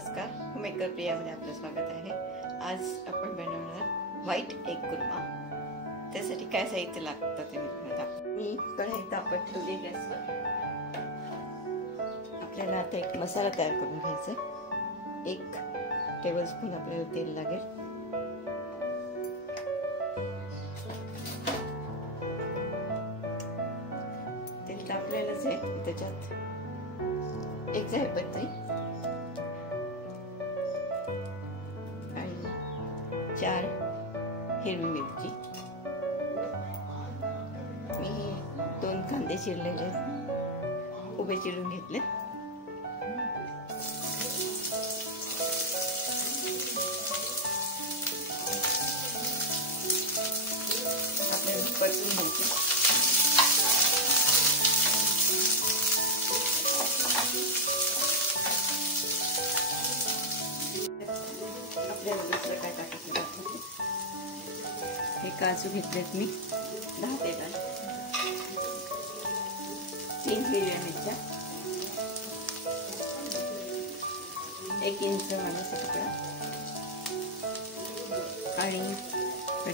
नमस्कार, मेकर प्रियामध्ये आपलं स्वागत आहे। आज आपण बनवणार व्हाईट एग कुर्मा। त्यासाठी काय साहित्य लागतं ते मी तुम्हाला दाखवते। मी कढई तापत ठेवली गॅसवर। आपल्याला आता एक मसाला तयार करून घ्यायचा आहे। 1 टेबलस्पून आपल्याला तेल लागेल। तेल तापलेलंच आहे, त्याच्यात 1 जायपत्री आणि 4 हिरवी मिरची। मी 2 कांदे चिरलेले उभे चिरून घेतले। आपल्याला परतून घ्यायचे। आपल्याला दुसरं काय टाकायचं दाखवते। हे काजू घेतलेत मी 10 ते 12, 3 हिरव्या मिरच्या, 1 इंच वालाचा तुकडा आणि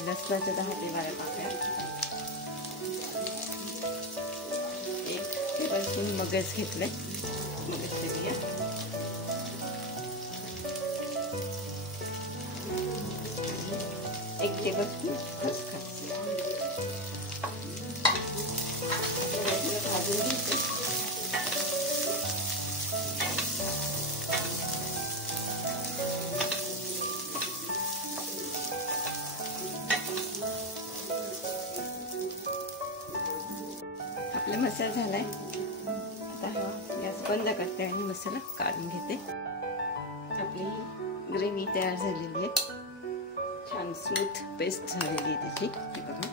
लसणाच्या 10 ते 12 पाकळ्या, 1 टेबलस्पून मगज घेतले, मगजच्या बिया, 1 टेबलस्पून खसखस। भाजून घ्यायचं। आपला मसाला झालाय। आता हा गॅस बंद करते आणि मसाला काढून घेते। आपली ग्रेव्ही तयार झालेली आहे। छान स्मूथ पेस्ट झालेली आहे त्याची, हे बघा।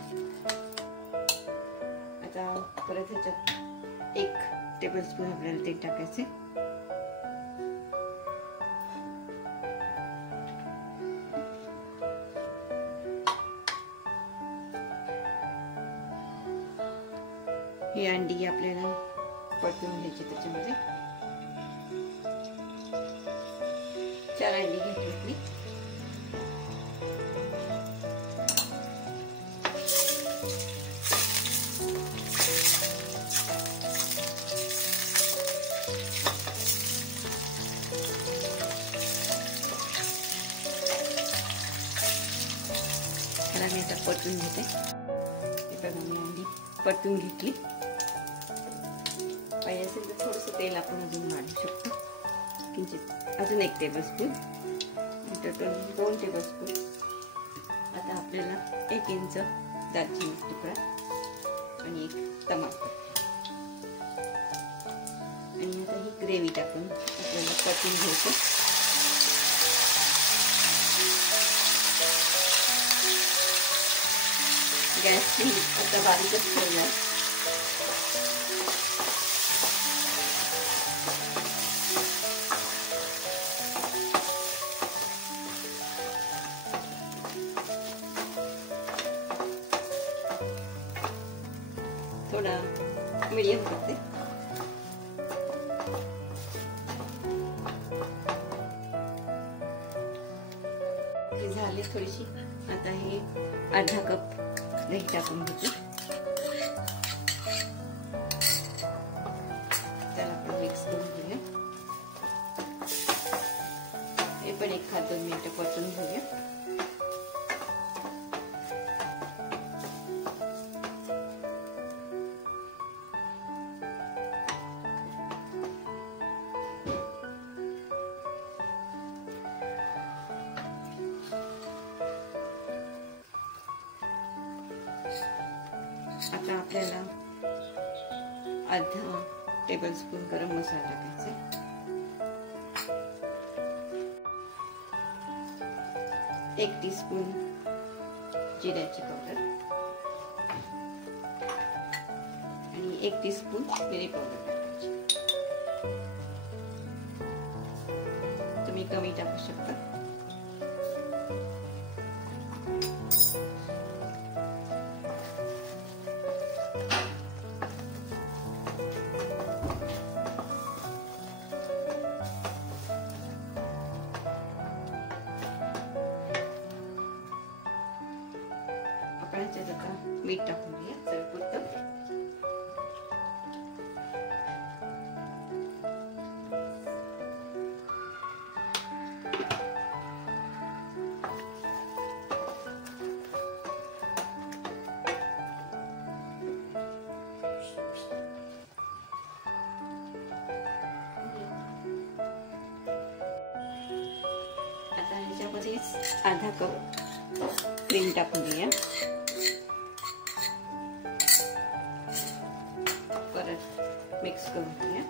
आता परत ह्याच्यात 1 टेबलस्पून आपल्याला तेल टाकायचे। ही अंडी आपल्याला परतून घ्यायची। त्याच्यामध्ये 4 अंडी घेतली मी। मी आता परतून घेते। मी अंडी परतून घेतली। पाहिजे असेल तर थोडंसं तेल आपण अजून वाढवू शकतो, किंचित अजून 1 टेबलस्पून, टोटल 2 टेबलस्पून। आता आपल्याला 1 इंच दालचिनीचा तुकडा आणि 1 तमालपत्र आणि आता ही ग्रेव्ही टाकून आपल्याला परतून घ्यायचं। गॅस आता बारीकच ठेवला। थोडा मीडियम करते। हे झाले थोडीशी। आता हे अर्धा कप दही टाकून घेते। त्याला आपण मिक्स करून घेऊया। हे पण 1-2 मिनिटं परतून घेऊया। आता आपल्याला अर्धा टेबलस्पून गरम मसाला टाकायचा, 1 टीस्पून जिऱ्याची पावडर आणि 1 टीस्पून मिरी पावडर टाकायची। तुम्ही कमी टाकू शकता। त्याच्यात आता मीठ टाकून घेऊया चवीपुरतं. आता ह्याच्यामध्ये अर्धा कप क्रीम टाकून घेऊया. परत मिक्स करून घेऊया.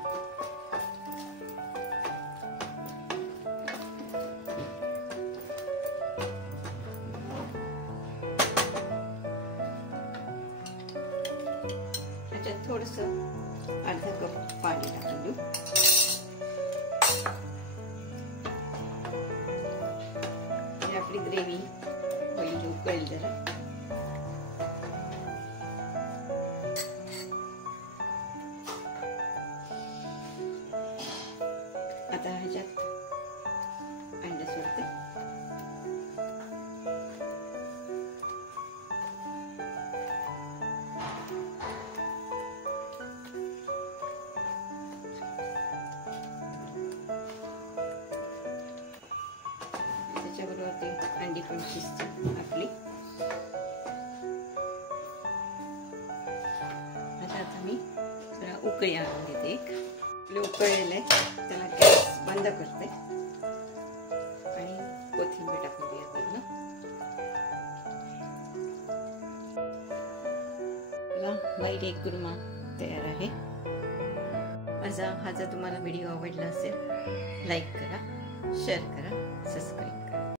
त्याच्यात थोडस अर्धा कप पाणी टाकून देऊ. आपली ग्रेव्ही होईल, उकळेल जरा. आता ह्याच्यात अंडा सोडते. त्याच्याबरोबर ते अंडी पण शिजते आपली. आता मी जरा उकळी आणून घेते. एक उकळलेलं आहे, त्याला गॅस बंद करते आणि कोथिंबीर टाकून द्या पूर्ण. बाईट एक कुर्मा तयार आहे. माझा हा जर तुम्हाला व्हिडिओ आवडला असेल, लाईक करा, शेअर करा, सबस्क्राईब.